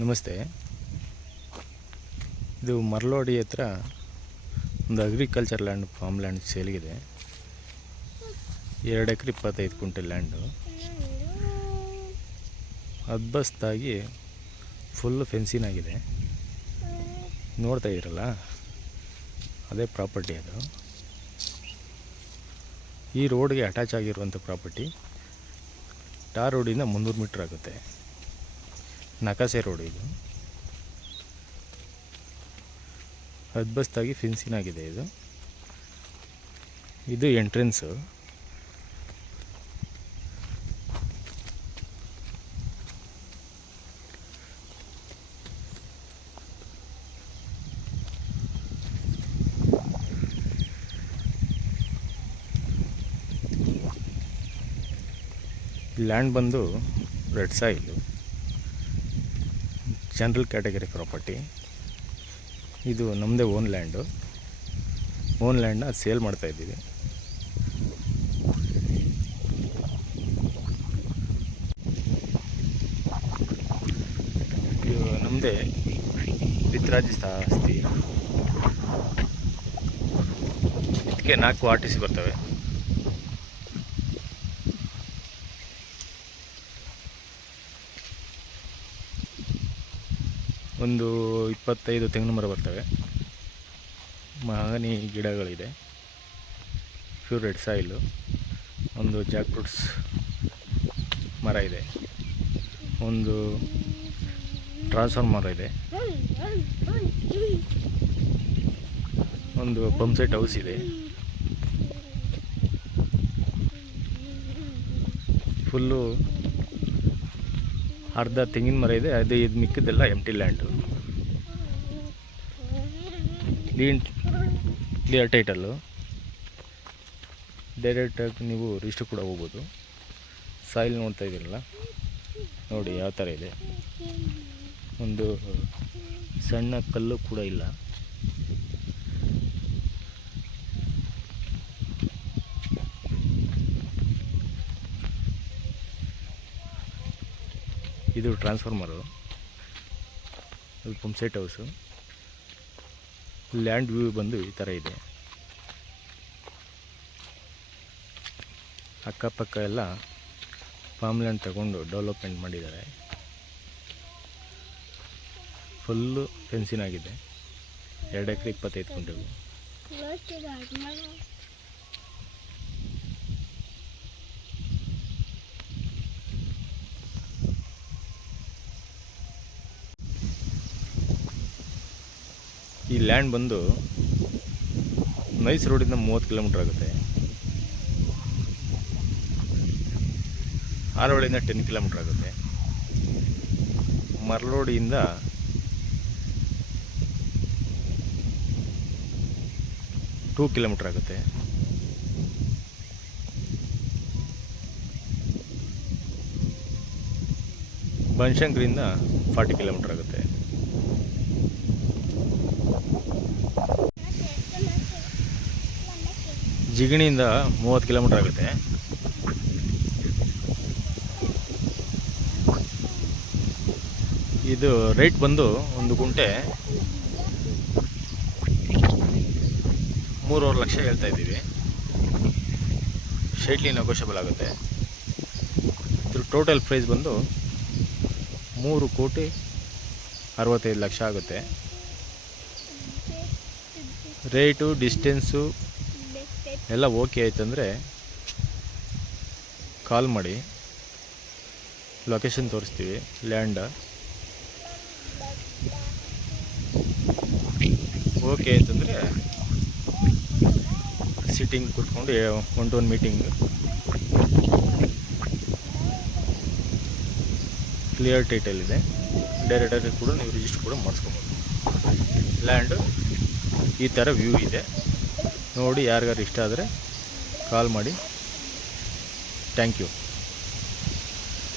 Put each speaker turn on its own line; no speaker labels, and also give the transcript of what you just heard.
ನಮಸ್ತೆ. ಇದು ಮರಳೋಡಿ ಹತ್ರ ಒಂದು ಅಗ್ರಿಕಲ್ಚರ್ ಲ್ಯಾಂಡ್ ಫಾರ್ಮ್ ಲ್ಯಾಂಡ್ ಸೇಲ್ಗಿದೆ ಎರಡು ಎಕರೆ ಇಪ್ಪತ್ತೈದು ಕ್ವಿಂಟಲ್ ಲ್ಯಾಂಡು ಅದ್ಬಸ್ತಾಗಿ ಫುಲ್ಲು ಫೆನ್ಸಿನಾಗಿದೆ ನೋಡ್ತಾ ಇದ್ದೀರಲ್ಲ? ಅದೇ ಪ್ರಾಪರ್ಟಿ ಅದು. ಈ ರೋಡ್ಗೆ ಅಟ್ಯಾಚ್ ಆಗಿರುವಂಥ ಪ್ರಾಪರ್ಟಿ ಟಾರ್ ರೋಡಿಂದ ಮುನ್ನೂರು ಮೀಟ್ರ್ ಆಗುತ್ತೆ. ನಕಾಸೆ ರೋಡ್ ಇದು ಅದ್ಬಸ್ತಾಗಿ ಫಿನ್ಸಿನ್ ಆಗಿದೆ ಇದು. ಇದು ಎಂಟ್ರೆನ್ಸು. ಲ್ಯಾಂಡ್ ಬಂದು red soil. General category property ಇದು ನಮ್ಮದೇ ಓನ್ ಲ್ಯಾಂಡು ಓನ್ ಲ್ಯಾಂಡ್ನ ಸೇಲ್ ಮಾಡ್ತಾ ಇದ್ದೀವಿ. ಇದು ನಮ್ಮದೇ ಪಿತ್ರಾಜಿ ಆಸ್ತಿ. ಇದಕ್ಕೆ ನಾಲ್ಕು ಆರ್ ಟಿ ಸಿ ಬರ್ತವೆ. ಒಂದು ಇಪ್ಪತ್ತೈದು ತೆಂಗಿನ ಮರ ಬರ್ತವೆ. ಮಹಾಗನಿ ಗಿಡಗಳಿದೆ. ಪ್ಯೂರ್ ರೆಡ್ ಸಾಯಿಲು ಒಂದು ಜಾಕ್ ಫ್ರೂಟ್ಸ್ ಮರ ಇದೆ. ಒಂದು ಟ್ರಾನ್ಸ್ಫಾರ್ಮರ್ ಮರ ಇದೆ. ಒಂದು ಪಂಪ್ಸೆಟ್ ಹೌಸ್ ಇದೆ. ಫುಲ್ಲು ಅರ್ಧ ತೆಂಗಿನ ಮರ ಇದೆ, ಅದು ಇದು ಮಿಕ್ಕಿದ್ದೆಲ್ಲ T land clean clear title ಡೈರೆಕ್ಟಾಗಿ ನೀವು ರಿಸ್ಟ್ ಕೂಡ ಹೋಗ್ಬೋದು. ಸಾಯಿಲ್ ನೋಡ್ತಾ ಇದ್ದೀರಲ್ಲ ನೋಡಿ, ಯಾವ ಥರ ಇದೆ. ಒಂದು ಸಣ್ಣ ಕಲ್ಲು ಕೂಡ ಇಲ್ಲ. ಇದು ಟ್ರಾನ್ಸ್ಫಾರ್ಮರು ಇದು ಪಂಪ್ಸೆಟ್ ಹೌಸು ಲ್ಯಾಂಡ್ ವ್ಯೂ ಬಂದು ಈ ಥರ ಇದೆ. ಅಕ್ಕಪಕ್ಕ ಎಲ್ಲ ಫಾರ್ಮ್ ಲ್ಯಾಂಡ್ ತಗೊಂಡು ಡೆವಲಪ್ಮೆಂಟ್ ಮಾಡಿದ್ದಾರೆ. ಫುಲ್ಲು ಫೆನ್ಸಿನಾಗಿದೆ ಎರಡು ಎಕರೆ ಇಪ್ಪತ್ತೈದು ಕುಂಟೆಗೂ ಈ ಲ್ಯಾಂಡ್ ಬಂದು ನೈಸ್ ರೋಡಿಂದ ಮೂವತ್ತು ಕಿಲೋಮೀಟ್ರ್ ಆಗುತ್ತೆ. ಆರೋಳಿಂದ ಟೆನ್ ಕಿಲೋಮೀಟ್ರ್ ಆಗುತ್ತೆ. ಮರ್ಲೋಡಿಯಿಂದ ಟೂ ಕಿಲೋಮೀಟ್ರ್ ಆಗುತ್ತೆ. ಬನಶಂಕರಿಂದ ಫಾರ್ಟಿ ಕಿಲೋಮೀಟ್ರ್ ಆಗುತ್ತೆ. ಜಿಗಣಿಯಿಂದ ಮೂವತ್ತು ಕಿಲೋಮೀಟರ್ ಆಗುತ್ತೆ. ಇದು ರೇಟ್ ಬಂದು ಒಂದು ಗುಂಟೆ ಮೂರುವರೆ ಲಕ್ಷ ಹೇಳ್ತಾ ಇದ್ದೀವಿ. ಶೈಟ್ಲಿ ನೆಗೋಷಿಯಬಲ್ ಆಗುತ್ತೆ. ಇದ್ರ ಟೋಟಲ್ ಪ್ರೈಸ್ ಬಂದು ಮೂರು ಕೋಟಿ ಅರವತ್ತೈದು ಲಕ್ಷ ಆಗುತ್ತೆ. ರೇಟು ಡಿಸ್ಟೆನ್ಸು ಎಲ್ಲ ಓಕೆ ಆಯ್ತಂದರೆ ಕಾಲ್ ಮಾಡಿ. ಲೊಕೇಶನ್ ತೋರಿಸ್ತೀವಿ ಲ್ಯಾಂಡ ಓಕೆ ಆಯ್ತಂದರೆ ಸಿಟ್ಟಿಂಗ್ ಕುತ್ಕೊಂಡು one to one meeting clear title ಇದೆ ಡೈರೆಕ್ಟಾಗಿ ಕೂಡ ನೀವು ರಿಜಿಸ್ಟರ್ ಕೂಡ ಮಾಡಿಸ್ಕೊಬೋದು. ಲ್ಯಾಂಡು ಈ ಥರ ವ್ಯೂ ಇದೆ. ನೋಡಿ ಯಾರಿಗಾರು ಇಷ್ಟ ಆದರೆ ಕಾಲ್ ಮಾಡಿ. Thank you